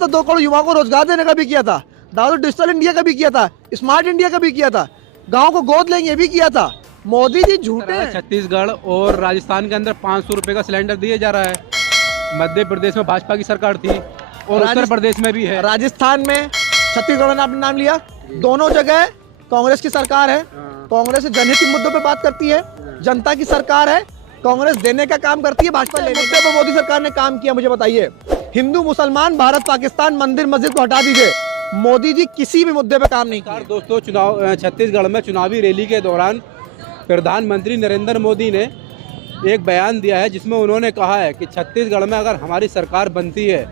तो 2 करोड़ युवाओं को रोजगार देने का भी किया था, दावा तो डिजिटल इंडिया का भी किया था, स्मार्ट इंडिया का भी किया था, गांव को गोद लेंगे भी किया था। मोदी जी झूठे हैं। छत्तीसगढ़ और राजस्थान के अंदर 500 रुपए का सिलेंडर दिए जा रहा है। मध्य प्रदेश में भाजपा की सरकार थी और उत्तर प्रदेश में भी है। राजस्थान में, छत्तीसगढ़ में आपने नाम लिया, दोनों जगह कांग्रेस की सरकार है। कांग्रेस जनहित मुद्दों पे बात करती है, जनता की सरकार है। कांग्रेस देने का काम करती है, भाजपा लेने का। तो मोदी सरकार ने काम किया, मुझे बताइए। हिंदू मुसलमान, भारत पाकिस्तान, मंदिर मस्जिद को हटा दीजिए, मोदी जी किसी भी मुद्दे पे काम नहीं किया। दोस्तों, चुनाव छत्तीसगढ़ में चुनावी रैली के दौरान प्रधानमंत्री नरेंद्र मोदी ने एक बयान दिया है जिसमें उन्होंने कहा है कि छत्तीसगढ़ में अगर हमारी सरकार बनती है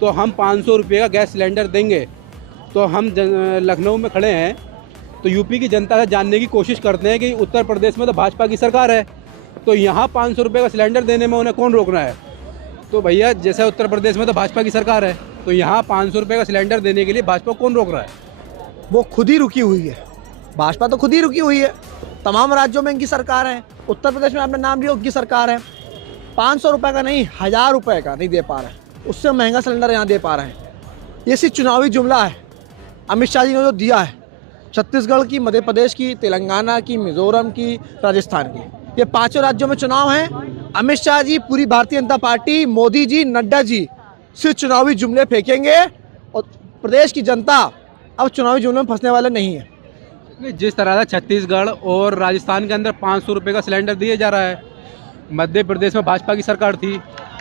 तो हम 500 रुपये का गैस सिलेंडर देंगे। तो हम लखनऊ में खड़े हैं तो यूपी की जनता से जानने की कोशिश करते हैं कि उत्तर प्रदेश में तो भाजपा की सरकार है, तो यहाँ 500 रुपये का सिलेंडर देने में उन्हें कौन रोक रहा है। तो भैया, जैसे उत्तर प्रदेश में तो भाजपा की सरकार है, तो यहाँ 500 रुपये का सिलेंडर देने के लिए भाजपा कौन रोक रहा है? वो खुद ही रुकी हुई है, भाजपा तो खुद ही रुकी हुई है। तमाम राज्यों में इनकी सरकार है, उत्तर प्रदेश में आपने नाम लिया, उनकी सरकार है। 500 रुपये का नहीं, 1000 रुपये का नहीं दे पा रहे हैं, उससे महंगा सिलेंडर यहाँ दे पा रहे हैं। ये सिर्फ चुनावी जुमला है। अमित शाह जी ने जो दिया है, छत्तीसगढ़ की, मध्य प्रदेश की, तेलंगाना की, मिजोरम की, राजस्थान की, ये 5 राज्यों में चुनाव हैं। अमित शाह जी, पूरी भारतीय जनता पार्टी, मोदी जी, नड्डा जी सिर्फ चुनावी जुमले फेंकेंगे और प्रदेश की जनता अब चुनावी जुमले में फंसने वाले नहीं है। जिस तरह से छत्तीसगढ़ और राजस्थान के अंदर 500 रुपये का सिलेंडर दिए जा रहा है, मध्य प्रदेश में भाजपा की सरकार थी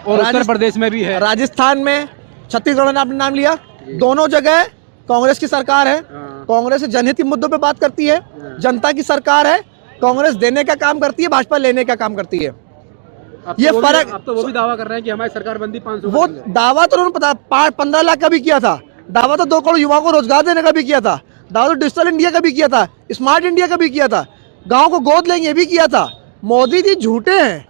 और उत्तर प्रदेश में भी है। राजस्थान में, छत्तीसगढ़ में आपने नाम लिया, दोनों जगह कांग्रेस की सरकार है। कांग्रेस जनहित मुद्दों पे बात करती है, जनता की सरकार है। कांग्रेस देने का काम करती है, भाजपा लेने का काम करती है। ये फर्क। अब तो वो भी दावा कर रहे हैं कि हमारी सरकार बनती 500। वो दावा तो उन्होंने पता 15 लाख का भी किया था, दावा तो 2 करोड़ युवाओं को रोजगार देने का भी किया था, दावा तो डिजिटल इंडिया का भी किया था, स्मार्ट इंडिया का भी किया था, गांव को गोद लेंगे भी किया था। मोदी जी झूठे हैं,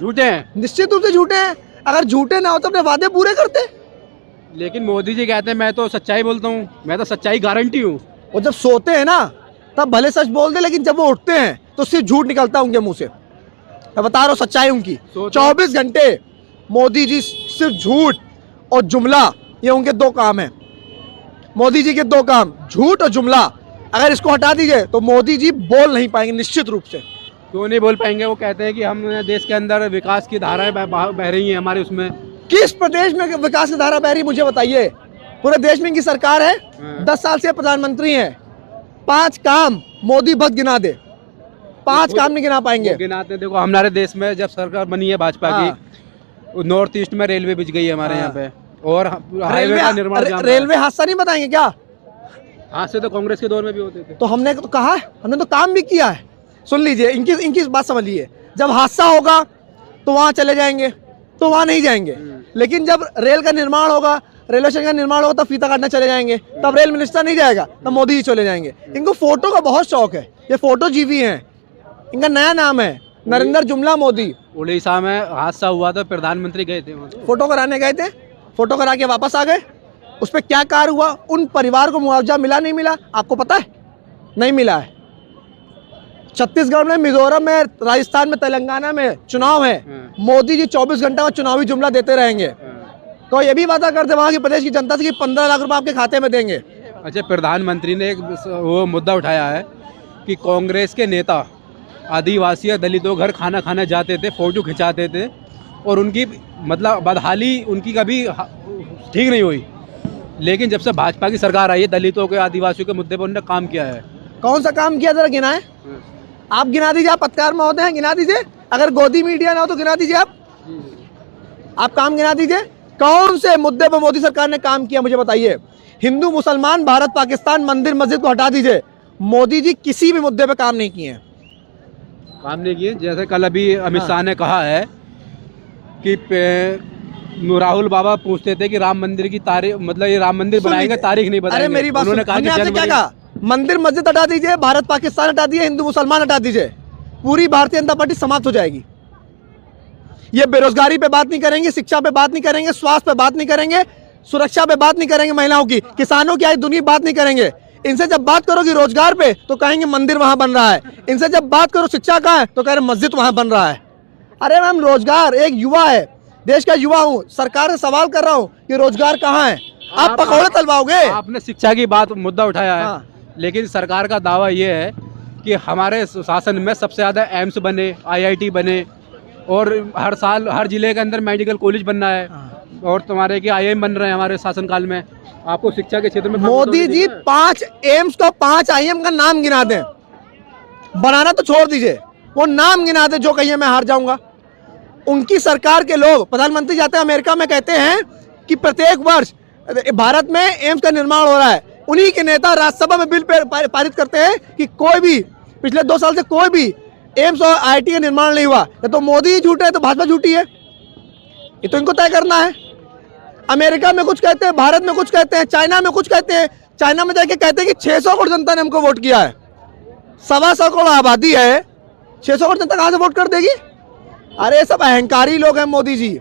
झूठे हैं, निश्चित रूप से झूठे हैं। अगर झूठे ना हो तो अपने वादे पूरे करते। लेकिन मोदी जी कहते हैं मैं तो सच्चाई बोलता हूँ, मैं तो सच्चाई गारंटी हूँ। वो जब सोते हैं ना तब भले सच बोल दे, लेकिन जब वो उठते हैं तो सिर्फ झूठ निकलता है उनके मुंह से। मैं बता रहा हूँ सच्चाई उनकी। 24 घंटे मोदी जी सिर्फ झूठ और जुमला, ये उनके 2 काम हैं। मोदी जी के 2 काम, झूठ और जुमला। अगर इसको हटा दीजिए तो मोदी जी बोल नहीं पाएंगे निश्चित रूप से। क्यों नहीं बोल पाएंगे? वो कहते हैं कि हम देश के अंदर विकास की धाराएं बह रही हैं हमारे उसमें। किस प्रदेश में विकास की धारा बह रही, मुझे बताइए। पूरे देश में इनकी सरकार है, 10 साल से प्रधानमंत्री हैं। 5 काम मोदी भक्त गिना दे, 5 काम नहीं गिना पाएंगे। गिनाते देखो, हमारे देश में जब सरकार बनी है भाजपा की, नॉर्थ ईस्ट में रेलवे बिछ गई है हमारे यहाँ पे, और हाईवे का निर्माण। रेलवे हादसा नहीं बताएंगे क्या? हादसे तो कांग्रेस के दौर में भी होते थे। तो हमने तो कहा, हमने तो काम भी किया है। सुन लीजिए, इनकी बात समझिए। जब हादसा होगा तो वहां चले जाएंगे, तो वहां नहीं जाएंगे। लेकिन जब रेल का निर्माण होगा, रेलवे स्टेशन का निर्माण होगा, तब फीता काटना चले जाएंगे। तब रेल मिनिस्टर नहीं जाएगा, तब मोदी जी चले जाएंगे। इनको फोटो का बहुत शौक है, ये फोटो जीवी हैं। इनका नया नाम है नरेंद्र जुमला मोदी। उड़ीसा में हादसा हुआ था, प्रधानमंत्री गए थे, फोटो कराने गए थे, फोटो करा के वापस आ गए। उस पर क्या कार्य हुआ? उन परिवार को मुआवजा मिला नहीं मिला, आपको पता है? नहीं मिला है। छत्तीसगढ़ में, मिजोरम में, राजस्थान में, तेलंगाना में चुनाव है, मोदी जी 24 घंटे में चुनावी जुमला देते रहेंगे। तो ये भी वादा करते वहां की प्रदेश की जनता से कि 15 लाख रुपए आपके खाते में देंगे। अच्छा, प्रधानमंत्री ने एक वो मुद्दा उठाया है कि कांग्रेस के नेता आदिवासी और दलितों घर खाना खाने जाते थे, फोटो खिंचाते थे, और उनकी मतलब बदहाली उनकी कभी ठीक नहीं हुई। लेकिन जब से भाजपा की सरकार आई है, दलितों के, आदिवासियों के मुद्दे पर उन्होंने काम किया है। कौन सा काम किया, जरा गिनाए। आप गिना दीजिए, आप पत्रकार महोदय हैं, गिना दीजिए। अगर गोदी मीडिया ना हो तो गिना दीजिए। आप काम गिना दीजिए। कौन से मुद्दे पर मोदी सरकार ने काम किया, मुझे बताइए। हिंदू मुसलमान, भारत पाकिस्तान, मंदिर मस्जिद को हटा दीजिए, मोदी जी किसी भी मुद्दे पर काम नहीं किए। काम नहीं किए। जैसे कल अभी अमित शाह ने कहा है कि राहुल बाबा पूछते थे कि राम मंदिर की तारीख, मतलब ये राम मंदिर बनाएंगे, तारीख नहीं बताएंगे। अरे मेरी बात, उन्होंने कहा कि क्या कहा? मंदिर मस्जिद हटा दीजिए, भारत पाकिस्तान हटा दीजिए, हिंदू मुसलमान हटा दीजिए, पूरी भारतीय जनता पार्टी समाप्त हो जाएगी। ये बेरोजगारी पे बात नहीं करेंगे, शिक्षा पे बात नहीं करेंगे, स्वास्थ्य पे बात नहीं करेंगे, सुरक्षा पे बात नहीं करेंगे, महिलाओं की, किसानों की आय दुनिया बात नहीं करेंगे। इनसे जब बात करोगी रोजगार पे तो कहेंगे मंदिर वहां बन रहा है। इनसे जब बात करो शिक्षा का है तो कह रहे मस्जिद वहां बन रहा है। अरे मैम, रोजगार, एक युवा है देश का युवा हूँ, सरकार से सवाल कर रहा हूँ कि रोजगार कहाँ है? आप पकौड़े तलवाओगे? आपने शिक्षा की बात मुद्दा उठाया है, हाँ। लेकिन सरकार का दावा ये है कि हमारे शासन में सबसे ज़्यादा एम्स बने, आईआईटी बने, और हर साल हर जिले के अंदर मेडिकल कॉलेज बनना है, और तुम्हारे के आईआईएम बन रहे हैं हमारे शासनकाल में। आपको शिक्षा के क्षेत्र में मोदी जी 5 एम्स का 5 आईएम का नाम गिना दें, बनाना तो छोड़ दीजिए, वो नाम गिना दे जो कहिए मैं हार जाऊंगा। उनकी सरकार के लोग, प्रधानमंत्री जाते हैं अमेरिका में, कहते हैं कि प्रत्येक वर्ष भारत में एम्स का निर्माण हो रहा है। उन्हीं के नेता राज्यसभा में बिल पारित करते हैं कि कोई भी पिछले 2 साल से कोई भी एम्स और आईआईटी का निर्माण नहीं हुआ। या तो मोदी झूठे है तो भाजपा झूठी है, ये तो इनको तय करना है। अमेरिका में कुछ कहते हैं, भारत में कुछ कहते हैं, चाइना में कुछ कहते हैं। चाइना में जाके कहते हैं कि 600 करोड़ जनता ने हमको वोट किया है। 125 करोड़ आबादी है, 600 करोड़ जनता कहाँ से वोट कर देगी? अरे सब अहंकारी लोग हैं मोदी जी।